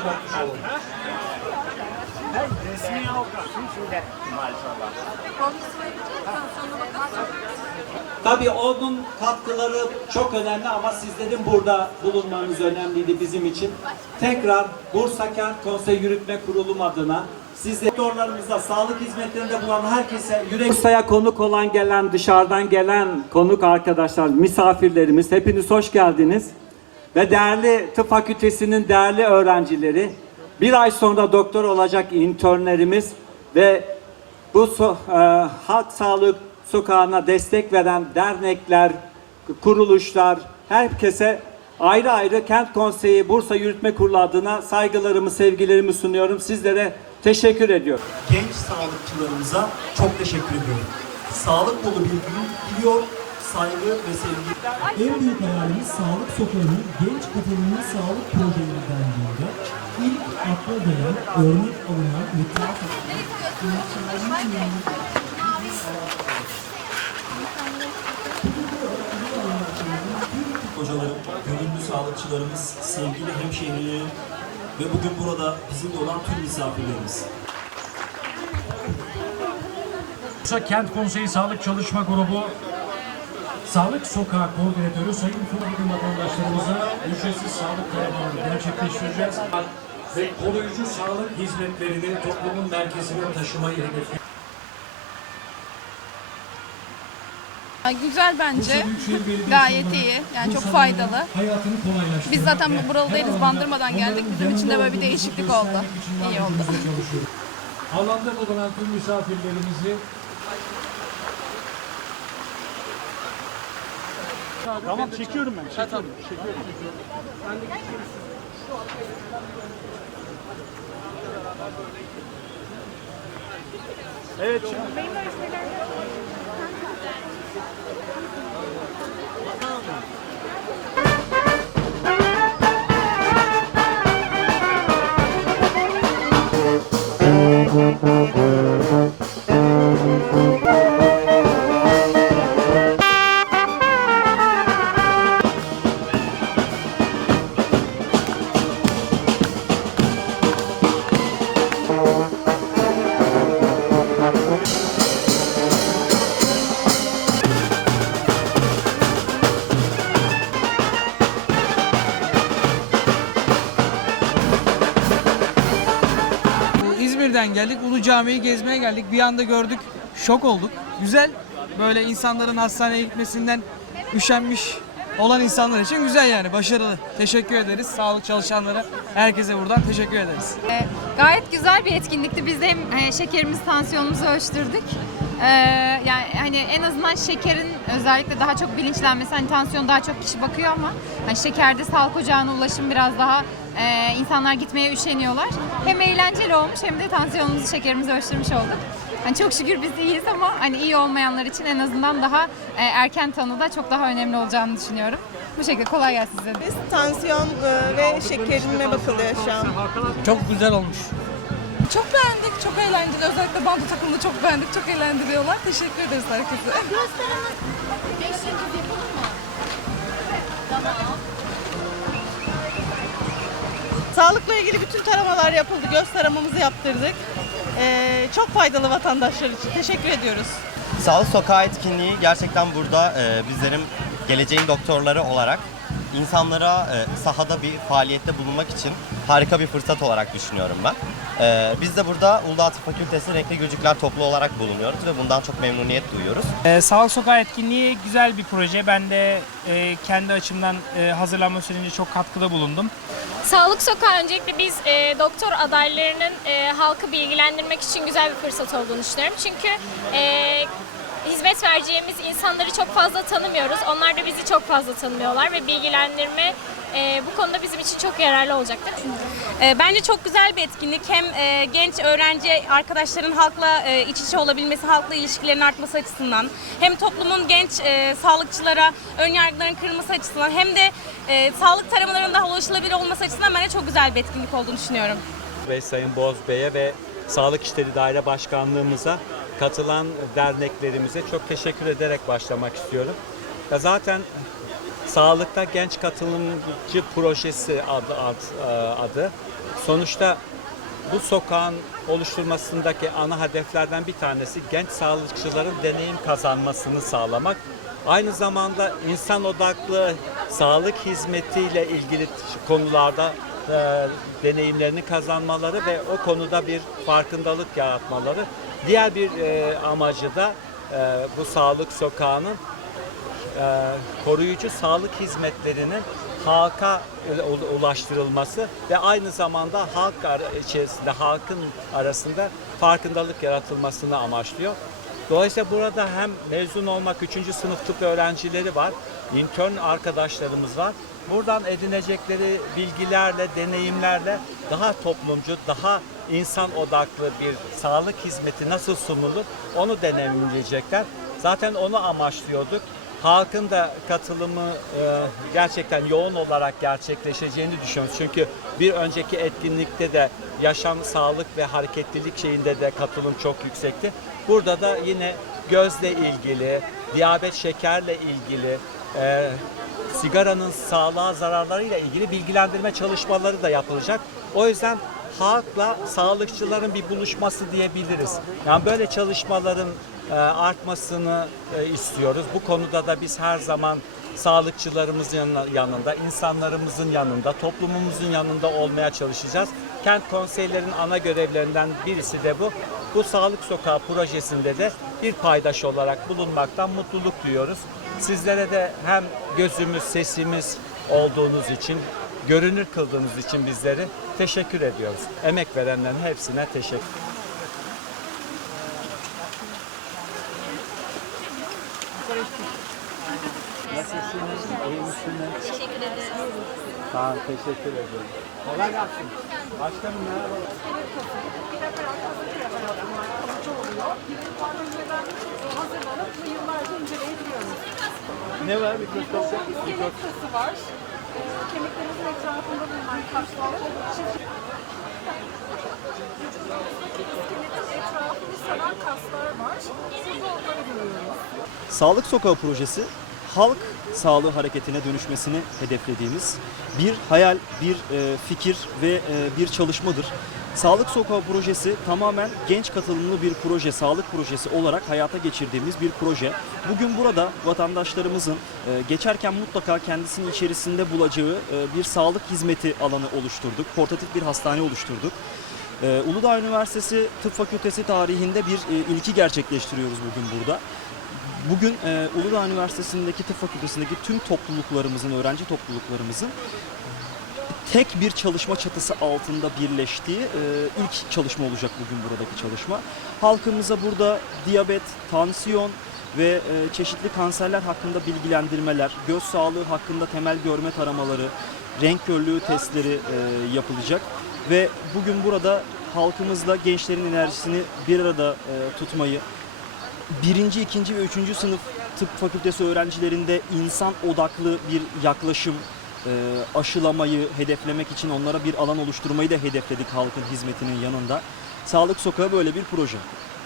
hatırlatmış olalım. Resmi avukatın. Tabii onun katkıları çok önemli ama sizlerin burada bulunmanız önemliydi bizim için. Tekrar Bursa Kent Konsey Yürütme Kurulu adına siz doktorlarımıza, sağlık hizmetlerinde bulunan herkese yürek... Bursa'ya konuk olan gelen, dışarıdan gelen konuk arkadaşlar, misafirlerimiz hepiniz hoş geldiniz. Ve değerli tıp fakültesinin değerli öğrencileri, bir ay sonra doktor olacak internlerimiz ve bu so- e, halk sağlık sokağına destek veren dernekler, kuruluşlar, herkese ayrı ayrı Kent Konseyi Bursa Yürütme Kurulu adına saygılarımı, sevgilerimi sunuyorum. Sizlere teşekkür ediyorum. genç sağlıkçılarımıza çok teşekkür ediyorum. Sağlık dolu bir gün diliyor, saygı ve sevgi. En büyük hayalimiz Sağlık Sokağı'nın genç katılımlı sağlık projeleri derneğinde ilk akla gelen, örnek alınan ve takip Hocalarım, gönüllü sağlıkçılarımız, sevgili hemşehrilerim ve bugün burada bizimle olan tüm misafirlerimiz. Bursa Kent Konseyi Sağlık Çalışma Grubu Sağlık Sokağı Koordinatörü Sayın Fırladı vatandaşlarımıza ücretsiz sağlık taramaları gerçekleştireceğiz. Ve koruyucu sağlık hizmetlerini toplumun merkezine taşımayı hedefliyoruz. Güzel bence. Gayet iyi. Yani çok faydalı. Biz zaten buralı değiliz, Bandırma'dan geldik. Bizim için de böyle bir değişiklik oldu. İyi oldu. Alanda bulunan tüm misafirlerimizi Tamam çekiyorum ben. Çekiyorum. çekiyorum. Evet. İzmir'den geldik. Ulu Cami'yi gezmeye geldik. Bir anda gördük. Şok olduk. Güzel. Böyle insanların hastaneye gitmesinden üşenmiş olan insanlar için güzel yani. Başarılı. Teşekkür ederiz. Sağlık çalışanlara, herkese buradan teşekkür ederiz. Gayet güzel bir etkinlikti. Biz de hem e, şekerimizi, tansiyonumuzu ölçtürdük. Ee, yani hani en azından şekerin özellikle daha çok bilinçlenmesi. Hani tansiyon daha çok kişi bakıyor ama hani şekerde sağlık ocağına ulaşım biraz daha e, insanlar gitmeye üşeniyorlar. Hem eğlenceli olmuş hem de tansiyonumuzu, şekerimizi ölçtürmüş olduk. Hani çok şükür biz iyiyiz ama hani iyi olmayanlar için en azından daha e, erken tanıda çok daha önemli olacağını düşünüyorum. Bu şekilde kolay gelsin size. de. Tansiyon e, ve şekerime bakılıyor şu an. Çok güzel olmuş. Çok beğendik, çok eğlenceli. Özellikle bando takımını çok beğendik, çok eğlendiriyorlar. Teşekkür ederiz herkese. Sağlıkla ilgili bütün taramalar yapıldı. Göz taramamızı yaptırdık. E, çok faydalı vatandaşlar için. Teşekkür ediyoruz. Sağlık Sokağı etkinliği gerçekten burada e, bizlerin geleceğin doktorları olarak insanlara e, sahada bir faaliyette bulunmak için harika bir fırsat olarak düşünüyorum ben. E, biz de burada Uludağ Tıp Fakültesi Renkli Gülcükler Toplu olarak bulunuyoruz ve bundan çok memnuniyet duyuyoruz. Ee, Sağlık Sokağı etkinliği güzel bir proje. Ben de e, kendi açımdan e, hazırlanma sürecinde çok katkıda bulundum. Sağlık Sokağı öncelikle biz e, doktor adaylarının e, halkı bilgilendirmek için güzel bir fırsat olduğunu düşünüyorum. Çünkü e, hizmet vereceğimiz insanları çok fazla tanımıyoruz. Onlar da bizi çok fazla tanımıyorlar ve bilgilendirme e, bu konuda bizim için çok yararlı olacaktır. E, bence çok güzel bir etkinlik. Hem e, genç öğrenci arkadaşların halkla e, iç içe olabilmesi, halkla ilişkilerin artması açısından, hem toplumun genç e, sağlıkçılara ön yargıların kırılması açısından, hem de e, sağlık taramalarının daha ulaşılabilir olması açısından bence çok güzel bir etkinlik olduğunu düşünüyorum. ve Sayın Boz Bey'e ve Sağlık İşleri Daire Başkanlığımıza katılan derneklerimize çok teşekkür ederek başlamak istiyorum. Ya zaten Sağlıkta Genç Katılımcı Projesi adı, adı, adı Sonuçta bu sokağın oluşturmasındaki ana hedeflerden bir tanesi genç sağlıkçıların deneyim kazanmasını sağlamak. Aynı zamanda insan odaklı sağlık hizmetiyle ilgili konularda e, deneyimlerini kazanmaları ve o konuda bir farkındalık yaratmaları. Diğer bir e, amacı da e, bu sağlık sokağının e, koruyucu sağlık hizmetlerinin halka ulaştırılması ve aynı zamanda halk içerisinde halkın arasında farkındalık yaratılmasını amaçlıyor. Dolayısıyla burada hem mezun olmak 3. sınıf tıp öğrencileri var, intern arkadaşlarımız var. Buradan edinecekleri bilgilerle, deneyimlerle daha toplumcu, daha insan odaklı bir sağlık hizmeti nasıl sunulur onu deneyimleyecekler. Zaten onu amaçlıyorduk halkın da katılımı e, gerçekten yoğun olarak gerçekleşeceğini düşünüyoruz. Çünkü bir önceki etkinlikte de yaşam, sağlık ve hareketlilik şeyinde de katılım çok yüksekti. Burada da yine gözle ilgili, diyabet şekerle ilgili, e, sigaranın sağlığa zararlarıyla ilgili bilgilendirme çalışmaları da yapılacak. O yüzden halkla sağlıkçıların bir buluşması diyebiliriz. Yani böyle çalışmaların e, artmasını e, istiyoruz. Bu konuda da biz her zaman sağlıkçılarımızın yanında, insanlarımızın yanında, toplumumuzun yanında olmaya çalışacağız. Kent konseylerin ana görevlerinden birisi de bu. Bu Sağlık Sokağı projesinde de bir paydaş olarak bulunmaktan mutluluk duyuyoruz. Sizlere de hem gözümüz, sesimiz olduğunuz için, görünür kıldığınız için bizleri teşekkür ediyoruz. Emek verenlerin hepsine teşekkür Nasılsınız? İyi misiniz? Teşekkür ederiz. Tamam, teşekkür ederim. Kolay gelsin. Başkanım merhaba. Ne var mikroskopta? İskelet kası var. Kemiklerimizin etrafında bulunan. Sağlık Sokağı projesi halk sağlığı hareketine dönüşmesini hedeflediğimiz bir hayal, bir e, fikir ve e, bir çalışmadır. Sağlık Sokağı projesi tamamen genç katılımlı bir proje, sağlık projesi olarak hayata geçirdiğimiz bir proje. Bugün burada vatandaşlarımızın e, geçerken mutlaka kendisinin içerisinde bulacağı e, bir sağlık hizmeti alanı oluşturduk. Portatif bir hastane oluşturduk. Ee, Uludağ Üniversitesi Tıp Fakültesi tarihinde bir e, ilki gerçekleştiriyoruz bugün burada. Bugün e, Uludağ Üniversitesi'ndeki tıp fakültesindeki tüm topluluklarımızın, öğrenci topluluklarımızın tek bir çalışma çatısı altında birleştiği e, ilk çalışma olacak bugün buradaki çalışma. Halkımıza burada diyabet, tansiyon ve e, çeşitli kanserler hakkında bilgilendirmeler, göz sağlığı hakkında temel görme taramaları, renk körlüğü testleri e, yapılacak. Ve bugün burada halkımızla gençlerin enerjisini bir arada e, tutmayı, birinci, ikinci ve üçüncü sınıf tıp fakültesi öğrencilerinde insan odaklı bir yaklaşım aşılamayı hedeflemek için onlara bir alan oluşturmayı da hedefledik halkın hizmetinin yanında. Sağlık Sokağı böyle bir proje.